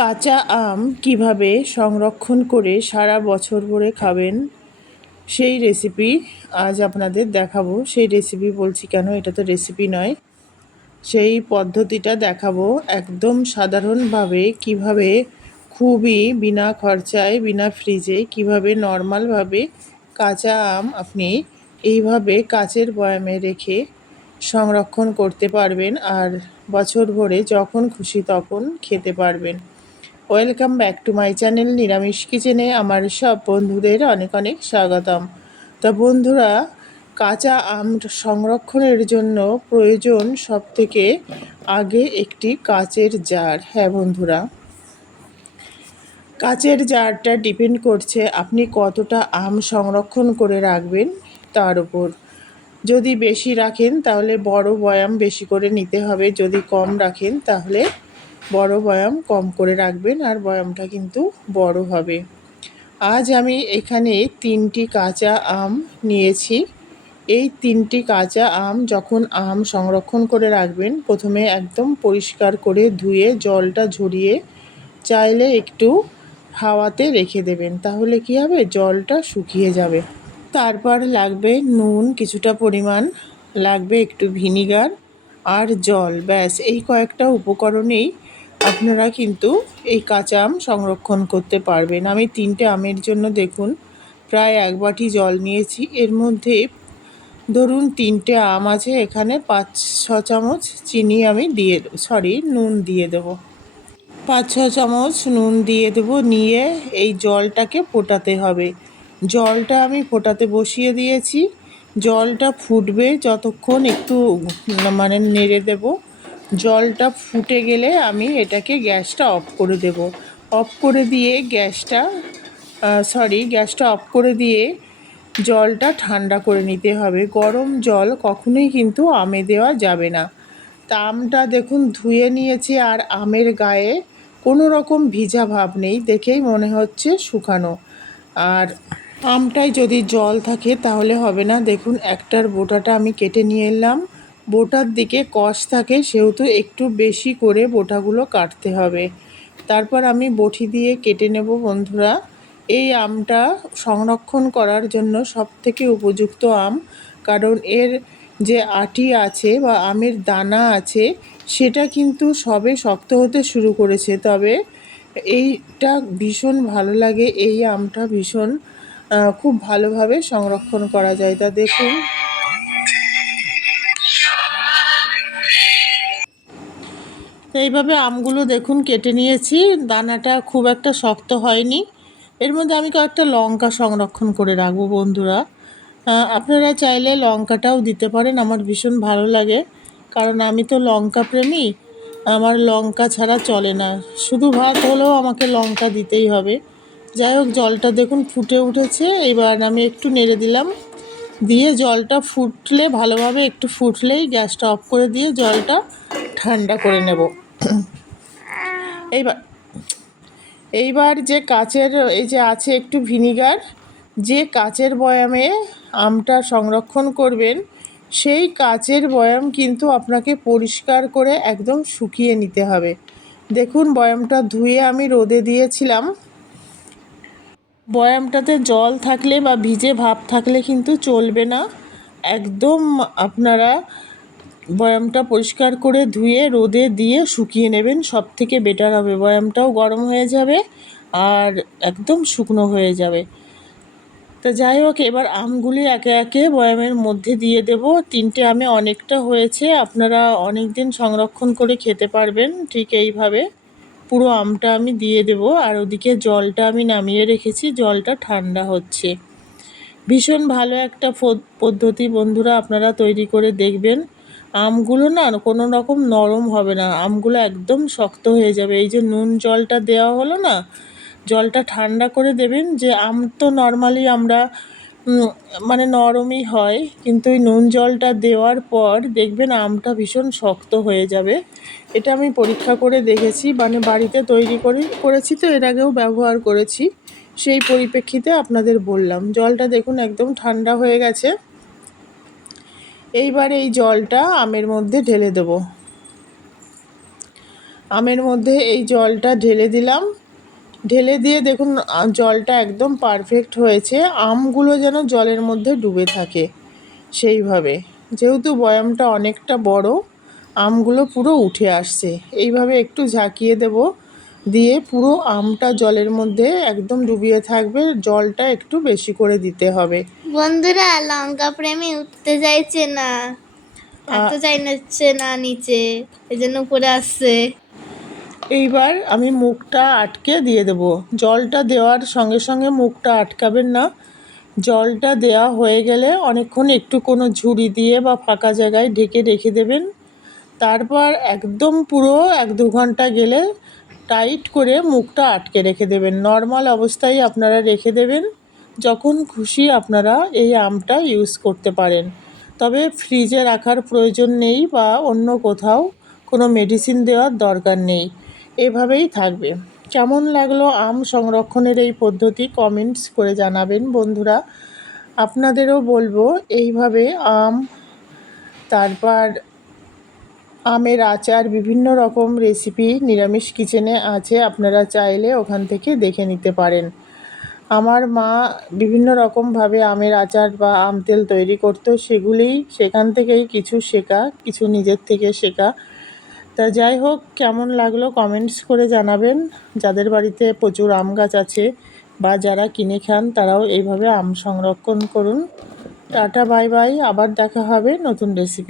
কাঁচা আম কীভাবে সংরক্ষণ করে সারা বছর ভরে খাবেন? সেই রেসিপি আজ আপনাদের দেখাবো। সেই রেসিপি বলছি কেন? এটা তো রেসিপি নয়। সেই পদ্ধতিটা দেখাবো। একদম সাধারণভাবে কীভাবে খুবই বিনা খরচায়, বিনা ফ্রিজে কীভাবে নর্মালভাবে কাঁচা আম আপনি এইভাবে কাচের বয়ামে রেখে সংরক্ষণ করতে পারবেন আর বছর ভরে যখন খুশি তখন খেতে পারবেন। Welcome back to my channel নিরামিষ কিচেনে আমার সব বন্ধুদের অনেক অনেক স্বাগতম। তা বন্ধুরা, কাঁচা আম সংরক্ষণের জন্য প্রয়োজন সব থেকে আগে একটি কাচের জার। হ্যাঁ বন্ধুরা, কাচের জারটা ডিপেন্ড করছে আপনি কতটা আম সংরক্ষণ করে রাখবেন তার উপর। যদি বেশি রাখেন তাহলে বড় বয়াম বেশি করে নিতে হবে, যদি কম রাখেন তাহলে বড় বয়াম কম করে রাখবেন আর বয়ামটা কিন্তু বড় হবে। আজ আমি এখানে তিনটি কাঁচা আম নিয়েছি। এই তিনটি কাঁচা আম যখন আম সংরক্ষণ করে রাখবেন, প্রথমে একদম পরিষ্কার করে ধুয়ে জলটা ঝরিয়ে চাইলে একটু হাওয়াতে রেখে দেবেন, তাহলে কি হবে? জলটা শুকিয়ে যাবে। তারপর লাগবে নুন, কিছুটা পরিমাণ, লাগবে একটু ভিনিগার আর জল, ব্যাস। এই কয়েকটা উপকরণেই আপনারা কিন্তু এই কাঁচা আম সংরক্ষণ করতে পারবেন। আমি তিনটে আমের জন্য দেখুন, প্রায় এক বাটি জল নিয়েছি। এর মধ্যে ধরুন তিনটে আম আছে, এখানে পাঁচ, ছ চামচ চিনি আমি দিয়ে সরি, নুন দিয়ে দেব। পাঁচ, ছ চামচ নুন দিয়ে দেবো, নিয়ে এই জলটাকে ফোটাতে হবে। জলটা আমি ফোটাতে বসিয়ে দিয়েছি। জলটা ফুটবে যতক্ষণ একটু মানে নেড়ে দেব। জলটা ফুটে গেলে আমি এটাকে গ্যাসটা অফ করে দেব। অফ করে দিয়ে গ্যাসটা সরি গ্যাসটা অফ করে দিয়ে জলটা ঠান্ডা করে নিতে হবে। গরম জল কখনোই কিন্তু আমে দেওয়া যাবে না। তা আমটা দেখুন ধুয়ে নিয়েছি আর আমের গায়ে কোনো রকম ভিজা ভাব নেই, দেখেই মনে হচ্ছে শুকানো। আর আমটায় যদি জল থাকে তাহলে হবে না। দেখুন একটার বোটাটা আমি কেটে নিয়ে এলাম। বোটার দিকে কষ থাকে সেহেতু একটু বেশি করে বোটাগুলো কাটতে হবে। তারপর আমি বটি দিয়ে কেটে নেব বন্ধুরা। এই আমটা সংরক্ষণ করার জন্য সবথেকে উপযুক্ত আম, কারণ এর যে আটি আছে বা আমের দানা আছে, সেটা কিন্তু সবে শক্ত হতে শুরু করেছে। তবে এইটা ভীষণ ভালো লাগে, এই আমটা ভীষণ খুব ভালোভাবে সংরক্ষণ করা যায়। তা দেখুন। এইভাবে আমগুলো দেখুন কেটে নিয়েছি। দানাটা খুব একটা শক্ত হয়নি। এর মধ্যে আমি কয়েকটা লঙ্কা সংরক্ষণ করে রাখব বন্ধুরা। আপনারা চাইলে লঙ্কাটাও দিতে পারেন, আমার ভীষণ ভালো লাগে। কারণ আমি তো লঙ্কা প্রেমী, আমার লঙ্কা ছাড়া চলে না। শুধু ভাত হলেও আমাকে লঙ্কা দিতেই হবে। যাই হোক, জলটা দেখুন ফুটে উঠেছে। এবার আমি একটু নেড়ে দিলাম। দিয়ে জলটা ফুটলে, ভালোভাবে একটু ফুটলেই গ্যাসটা অফ করে দিয়ে জলটা ঠান্ডা করে নেব। এইবার এইবার যে কাচের, এই যে আছে একটু ভিনিগার, যে কাচের বয়ামে আমটা সংরক্ষণ করবেন, সেই কাচের বয়াম কিন্তু আপনাকে পরিষ্কার করে একদম শুকিয়ে নিতে হবে। দেখুন, বয়ামটা ধুয়ে আমি রোদে দিয়েছিলাম। বয়ামটাতে জল থাকলে বা ভিজে ভাব থাকলে কিন্তু চলবে না। একদম আপনারা বয়ামটা পরিষ্কার করে ধুয়ে, রোদে দিয়ে শুকিয়ে নেবেন। সব থেকে বেটার হবে। বয়ামটাও গরম হয়ে যাবে আর একদম শুকনো হয়ে যাবে। তা যাই হোক, এবার আমগুলি একে একে বয়ামের মধ্যে দিয়ে দেব। তিনটে আমে অনেকটা হয়েছে। আপনারা অনেক দিন সংরক্ষণ করে খেতে পারবেন ঠিক এইভাবে। পুরো আমটা আমি দিয়ে দেব। আর ওদিকে জলটা আমি নামিয়ে রেখেছি। জলটা ঠান্ডা হচ্ছে। ভীষণ ভালো একটা পদ্ধতি বন্ধুরা, আপনারা তৈরি করে দেখবেন। আমগুলো না কোনো রকম নরম হবে না, আমগুলো একদম শক্ত হয়ে যাবে। এই যে নুন জলটা দেওয়া হলো না, জলটা ঠান্ডা করে দেবেন যে আম তো নর্মালি আমরা মানে নরমই হয়, কিন্তু ওই নুন জলটা দেওয়ার পর দেখবেন আমটা ভীষণ শক্ত হয়ে যাবে। এটা আমি পরীক্ষা করে দেখেছি মানে বাড়িতে তৈরি করে, করেছি তো, এর আগেও ব্যবহার করেছি। সেই পরিপ্রেক্ষিতে আপনাদের বললাম। জলটা দেখুন একদম ঠান্ডা হয়ে গেছে। এইবার এই জলটা আমের মধ্যে ঢেলে দেব। আমের মধ্যে এই জলটা ঢেলে দিলাম। ঢেলে দিয়ে দেখুন জলটা একদম পারফেক্ট হয়েছে। আমগুলো যেন জলের মধ্যে ডুবে থাকে সেইভাবে। যেহেতু বয়ামটা অনেকটা বড়, আমগুলো পুরো উঠে আসছে। এইভাবে একটু ঝাঁকিয়ে দেব, দিয়ে পুরো আমটা জলের মধ্যে একদম ডুবিয়ে থাকবে। জলটা একটু বেশি করে দিতে হবে। বন্ধুরা লঙ্কা প্রেমী উঠতে চাইছে না। এত চাইছে না নিচে এই জন্য উপরে আসছে। এইবার আমি মুখটা আটকে দিয়ে দেব। জলটা দেওয়ার সঙ্গে সঙ্গে মুখটা আটকাবেন না। জলটা দেওয়া হয়ে গেলে অনেকক্ষণ একটু কোনো ঝুড়ি দিয়ে বা ফাঁকা জায়গায় ঢেকে রেখে দেবেন। তারপর একদম পুরো এক দু ঘণ্টা গেলে টাইট করে মুখটা আটকে রেখে দেবেন। নর্মাল অবস্থায় আপনারা রেখে দেবেন। যখন খুশি আপনারা এই আমটা ইউজ করতে পারেন। তবে ফ্রিজে রাখার প্রয়োজন নেই বা অন্য কোথাও কোনো মেডিসিন দেওয়ার দরকার নেই। এভাবেই থাকবে। কেমন লাগল আম সংরক্ষণের এই পদ্ধতি কমেন্টস করে জানাবেন বন্ধুরা। আপনাদেরও বলব, এইভাবে আম, তারপর আমের আচার, বিভিন্ন রকম রেসিপি নিরামিষ কিচেনে আছে। আপনারা চাইলে ওখান থেকে দেখে নিতে পারেন। আমার মা বিভিন্ন রকমভাবে আমের আচার বা আম তেল তৈরি করতো, সেগুলিই সেখান থেকেই কিছু শেখা, কিছু নিজের থেকে শেখা। তা যাই হোক, কেমন লাগল কমেন্টস করে জানাবেন। যাদের বাড়িতে প্রচুর আম গাছ আছে বা যারা কিনে খান, তারাও এইভাবে আম সংরক্ষণ করুন। Tata, bye bye. আবার দেখা হবে নতুন রেসিপি